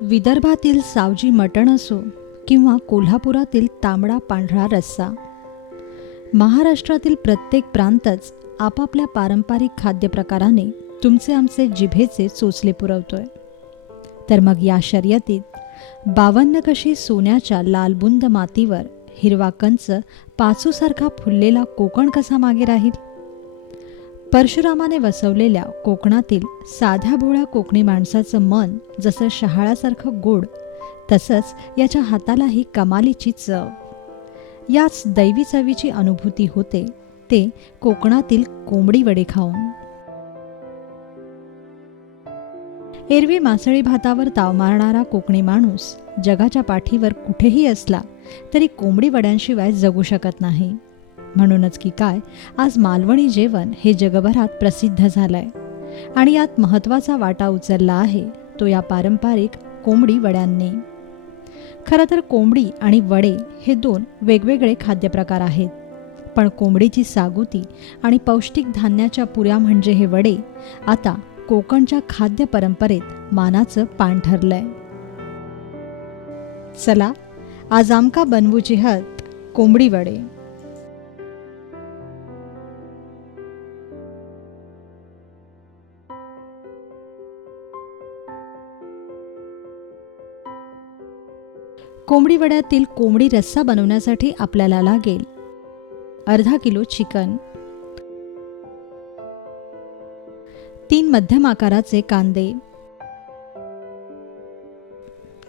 विदर्भातील सावजी मटण असो किंवा कोल्हापुरातील तांबडा पांढरा रस्सा, महाराष्ट्रातील प्रत्येक प्रांतच आपापल्या पारंपरिक खाद्यप्रकाराने तुमचे आमचे जिभेचे चोचले पुरवतोय. तर मग या शर्यतीत 52 कशी सोन्याच्या लालबुंद मातीवर हिरवा कंच पाचूसारखा फुललेला कोकण कसा मागे राहील? परशुरामाने वसवलेल्या कोकणातील साध्या भोळ्या कोकणी माणसाचं मन जसं शहाळ्यासारखं गोड, तसंच याच्या हातालाही कमालीची चव. याच दैवी चवीची अनुभूती होते ते कोकणातील कोंबडी वडे खाऊन. एरवी मासळी भातावर ताव मारणारा कोकणी माणूस जगाच्या पाठीवर कुठेही असला तरी कोंबडी वड्यांशिवाय जगू शकत नाही. म्हणूनच की काय, आज मालवणी जेवण हे जगभरात प्रसिद्ध झालंय आणि यात महत्त्वाचा वाटा उचलला आहे तो या पारंपरिक कोंबडी वड्यांनी. खरं तर कोंबडी आणि वडे हे दोन वेगवेगळे खाद्यप्रकार आहेत, पण कोंबडीची सागुती आणि पौष्टिक धान्याच्या पुऱ्या म्हणजे हे वडे आता कोकणच्या खाद्य परंपरेत मानाचं पान ठरलंय. चला आज आमका बनवूची हत कोंबडी वडे. कोंबडी वड्यातील कोंबडी रस्सा बनवण्यासाठी आपल्याला लागेल अर्धा किलो चिकन, 3 मध्यम आकाराचे कांदे,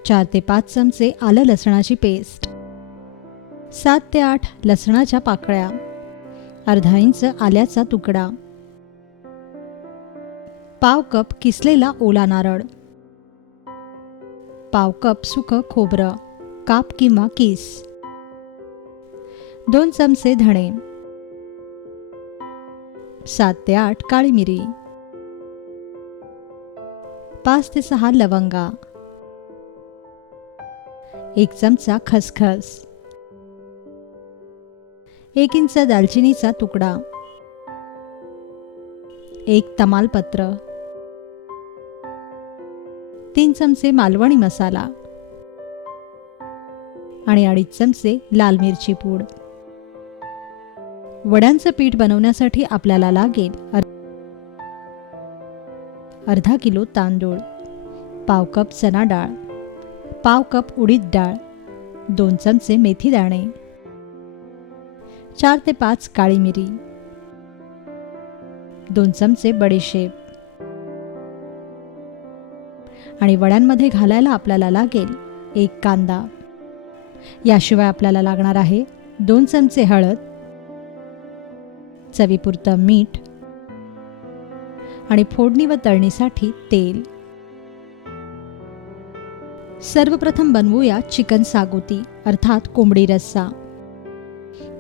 4 ते 5 चमचे आलं लसणाची पेस्ट, 7 ते 8 लसणाच्या पाकळ्या, अर्धा इंच आल्याचा तुकडा, पाव कप किसलेला ओला नारळ, पाव कप सुकं खोबरं काप किंवा किस, 2 चमचे धणे, 7 ते 8 काळी मिरी, 5 ते 6 लवंगा, 1 चमचा खसखस, 1 इंच दालचिनीचा तुकडा, 1 तमालपत्र, 3 चमचे मालवणी मसाला आणि 2.5 चमचे लाल मिरची पूड. वड्यांचं पीठ बनवण्यासाठी आपल्याला लागेल अर्धा किलो तांदूळ, पाव कप चना डाळ, पाव कप उडीद डाळ, 2 चमचे मेथी दाणे, 4 ते 5 काळी मिरी, 2 चमचे बडीशेप आणि वड्यांमध्ये घालायला आपल्याला लागेल 1 कांदा. याशिवाय आपल्याला लागणार आहे 2 चमचे हळद, चवीपुरतं मीठ आणि फोडणी व तळणीसाठी तेल. सर्वप्रथम बनवूया चिकन सागोती अर्थात कोंबडी रस्सा.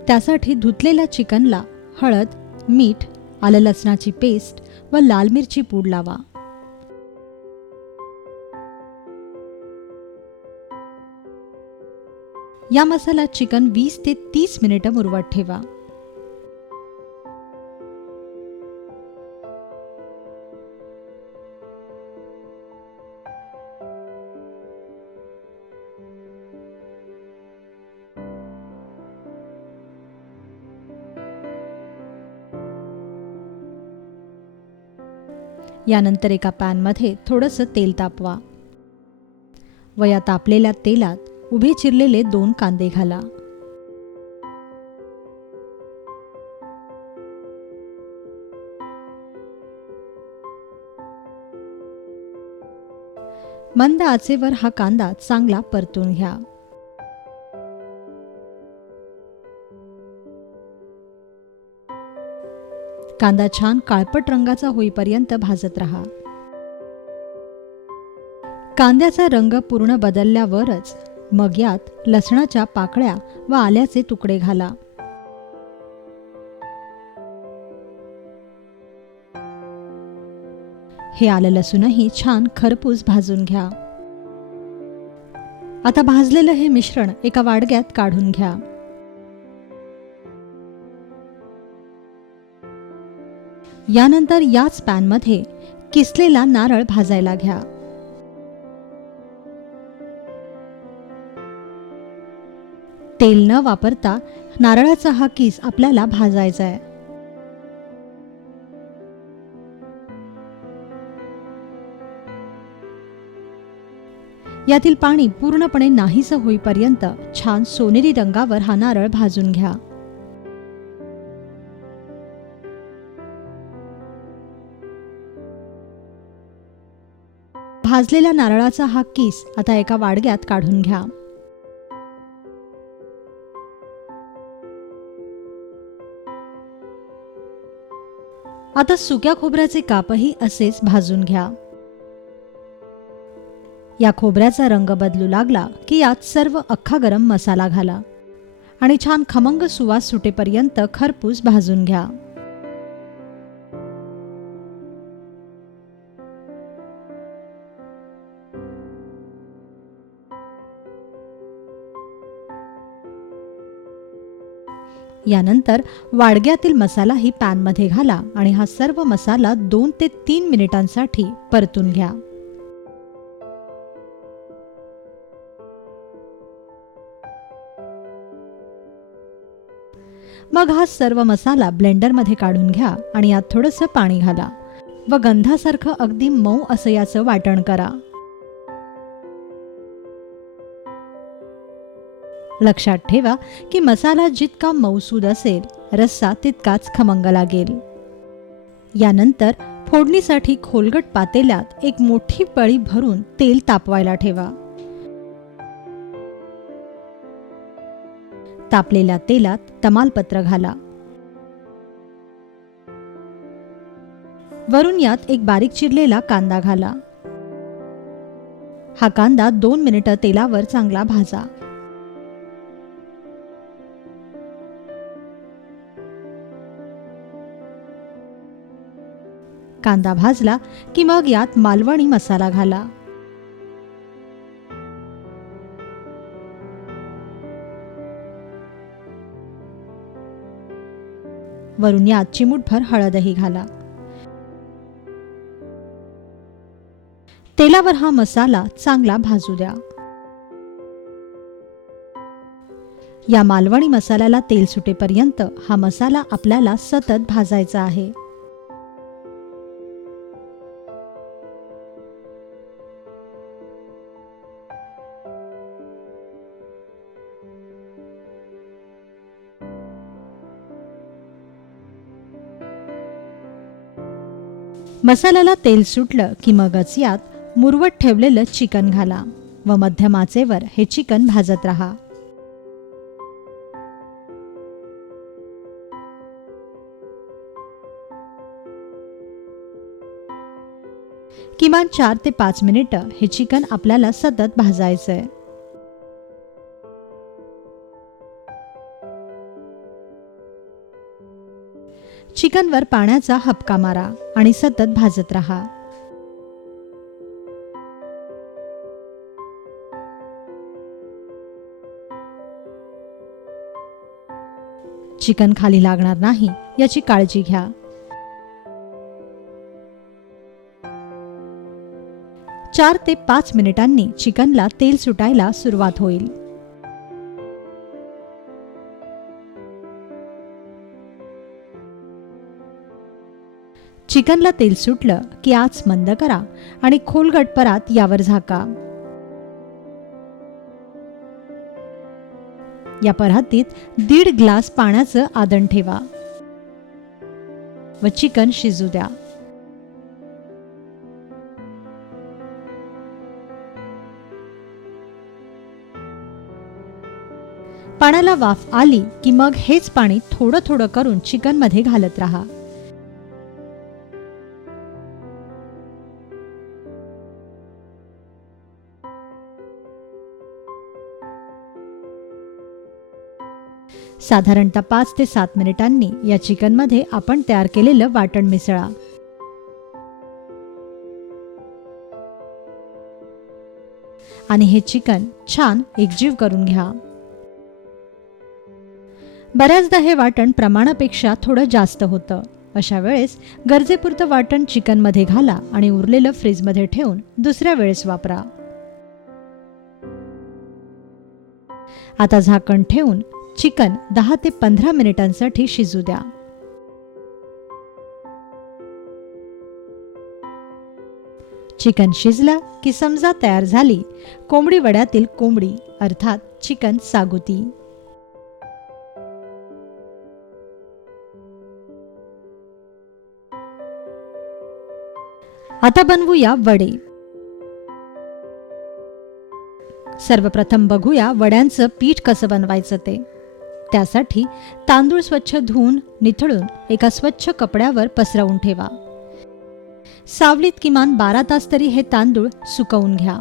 त्यासाठी धुतलेल्या चिकनला हळद, मीठ, आलं लसणाची पेस्ट व लाल मिरची पूड लावा. या मसाल्यात चिकन 20 ते 30 मिनिटं मुरवत ठेवा. यानंतर एका पॅनमध्ये थोडंसं तेल तापवा व या तापलेल्या तेलात उभे चिरलेले 2 कांदे घाला. मंद आचेवर हा कांदा चांगला परतून घ्या. कांदा छान काळपट रंगाचा होईपर्यंत भाजत रहा. कांद्याचा रंग पूर्ण बदलल्यावरच मग यात लसणाच्या पाकळ्या व आल्याचे तुकडे घाला. हे आलं लसूणही छान खरपूस भाजून घ्या. आता भाजलेलं हे मिश्रण एका वाडग्यात काढून घ्या. यानंतर याच पॅनमध्ये किसलेला नारळ भाजायला घ्या. तेल न वापरता नारळाचा हा किस आपल्याला भाजायचा आहे. यातील पाणी पूर्णपणे नाहीसं होईपर्यंत छान सोनेरी रंगावर हा नारळ भाजून घ्या. भाजलेल्या नारळाचा हा किस आता एका वाडग्यात काढून घ्या. आता सुक्या खोबऱ्याचे कापही असेच भाजून घ्या. या खोबऱ्याचा रंग बदलू लागला की यात सर्व अख्खा गरम मसाला घाला आणि छान खमंग सुवास सुटेपर्यंत खरपूस भाजून घ्या. यानंतर वाडग्यातील मसालाही पॅनमध्ये घाला आणि हा सर्व मसाला 2 ते 3 मिनिटांसाठी परतून घ्या. मग हा सर्व मसाला ब्लेंडरमध्ये काढून घ्या आणि यात थोडंसं पाणी घाला व गंधासारखं अगदी मऊ असं याचं वाटण करा. लक्षात ठेवा की मसाला जितका मऊसूद असेल, रस्सा तितकाच खमंग लागेल. यानंतर फोडणीसाठी खोलगट पातेल्यात एक मोठी पळी भरून तेल तापवायला ठेवा. तापलेल्या तेलात तमालपत्र घाला. वरून यात एक बारीक चिरलेला कांदा घाला. हा कांदा 2 मिनिटं तेलावर चांगला भाजा. कांदा भाजला की मग यात मालवणी मसाला घाला. वरून यात चिमूटभर हळदही घाला. तेलावर हा मसाला चांगला भाजू द्या. या मालवणी मसाल्याला तेल सुटेपर्यंत हा मसाला आपल्याला सतत भाजायचा आहे. मसाल्याला तेल सुटलं की मगच यात मुरवत ठेवलेलं चिकन घाला व मध्यम आचेवर हे चिकन भाजत राहा. किमान 4 ते 5 मिनिटं हे चिकन आपल्याला सतत भाजायचंय. चिकनवर पाण्याचा हबका मारा आणि सतत भाजत राहा. चिकन खाली लागणार नाही याची काळजी घ्या. चार ते 5 मिनिटांनी चिकनला तेल सुटायला सुरुवात होईल. चिकनला तेल सुटलं की आच मंद करा आणि खोलगट परात यावर झाका. या परातीत 1.5 ग्लास पाण्याचं आदण ठेवा व चिकन शिजू द्या. पाण्याला वाफ आली की मग हेच पाणी थोडं थोडं करून चिकन मध्ये घालत राहा. साधारणतः 5 ते 7 मिनिटांनी या चिकनमध्ये आपण तयार केलेलं वाटण मिसळा. आणि हे चिकन छान एकजीव करून घ्या. बऱ्याचदा हे वाटण प्रमाणापेक्षा थोडं जास्त होतं. अशा वेळेस गरजेपुरतं वाटण चिकनमध्ये घाला आणि उरलेलं फ्रीजमध्ये ठेवून दुसऱ्या वेळेस वापरा. आता झाकण ठेवून चिकन 10 ते 15 मिनिटांसाठी शिजू द्या. चिकन शिजलं की समजा तयार झाली कोंबडी वड्यातील कोंबडी अर्थात चिकन सागुती. आता बनवूया वडे. सर्वप्रथम बघूया वड्यांचं पीठ कसं बनवायचं ते. त्यासाठी तांदूळ स्वच्छ धुवून निथळून एका स्वच्छ कपड्यावर पसरवून ठेवा. सावलीत किमान 12 तास तरी हे तांदूळ सुकवून घ्या.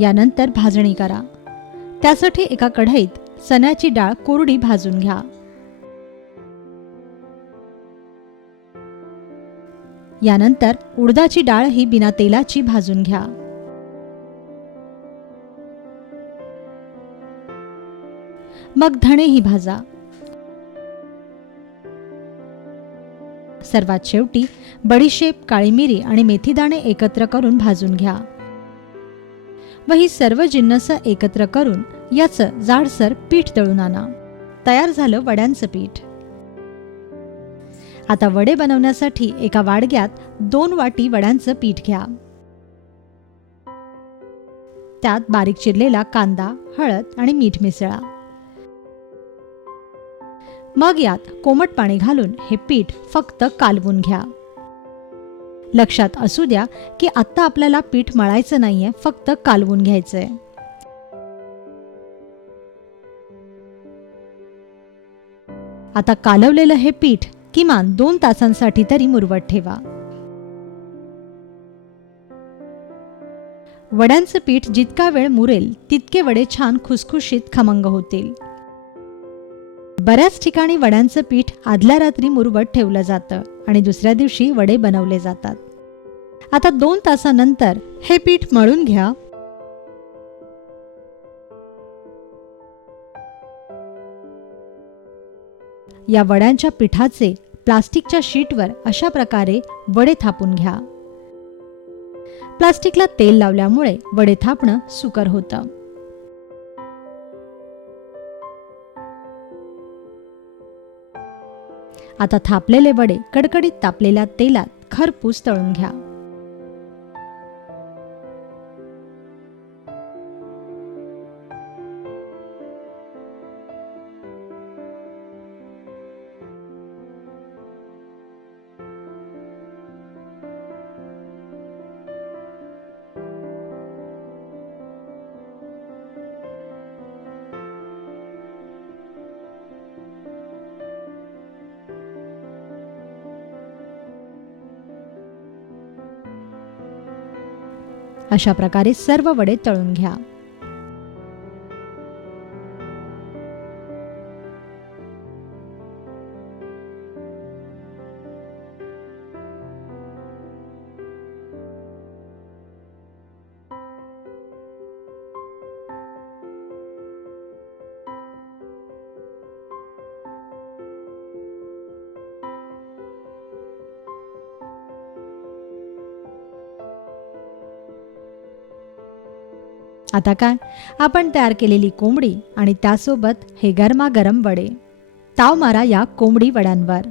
यानंतर भाजणी करा. त्यासाठी एका कढईत चण्याची डाळ कोरडी भाजून घ्या. यानंतर उडदाची डाळ ही बिना तेलाची भाजून घ्या. मग धणेही भाजा. सर्वात शेवटी बडीशेप, काळी मिरी आणि मेथीदाणे एकत्र करून भाजून घ्या व ही सर्व जिन्नस एकत्र करून याचं जाडसर पीठ दळून आणा. तयार झालं वड्यांचं पीठ. आता वडे बनवण्यासाठी एका वाडग्यात 2 वाटी वड्यांचं पीठ घ्या. त्यात बारीक चिरलेला कांदा, हळद आणि मीठ मिसळा. मग यात कोमट पाणी घालून हे पीठ फक्त कालवून घ्या. लक्षात असू द्या की आत्ता आपल्याला पीठ मळायचं नाहीये, फक्त कालवून घ्यायचंय. आता कालवलेलं हे पीठ किमान 2 तासांसाठी तरी मुरवत ठेवा. वड्यांचं पीठ जितका वेळ मुरेल तितके वडे छान खुसखुशीत खमंग होतील. बऱ्याच ठिकाणी वड्यांचं पीठ आदल्या रात्री मुरवत ठेवलं जातं आणि दुसऱ्या दिवशी वडे बनवले जातात. आता 2 तासानंतर हे पीठ मळून घ्या. या वड्यांच्या पिठाचे प्लास्टिकच्या शीटवर अशा प्रकारे वडे थापून घ्या. प्लास्टिकला तेल लावल्यामुळे वडे थापणं सुकर होतं. आता थापलेले वडे कडकडीत तापलेल्या तेलात खरपूस तळून घ्या. अशा प्रकारे सर्व वडे तळून घ्या. आता काय, आपण तयार केलेली कोंबडी आणि त्यासोबत हे गरमागरम वडे. ताव मारा या कोंबडी वड्यांवर.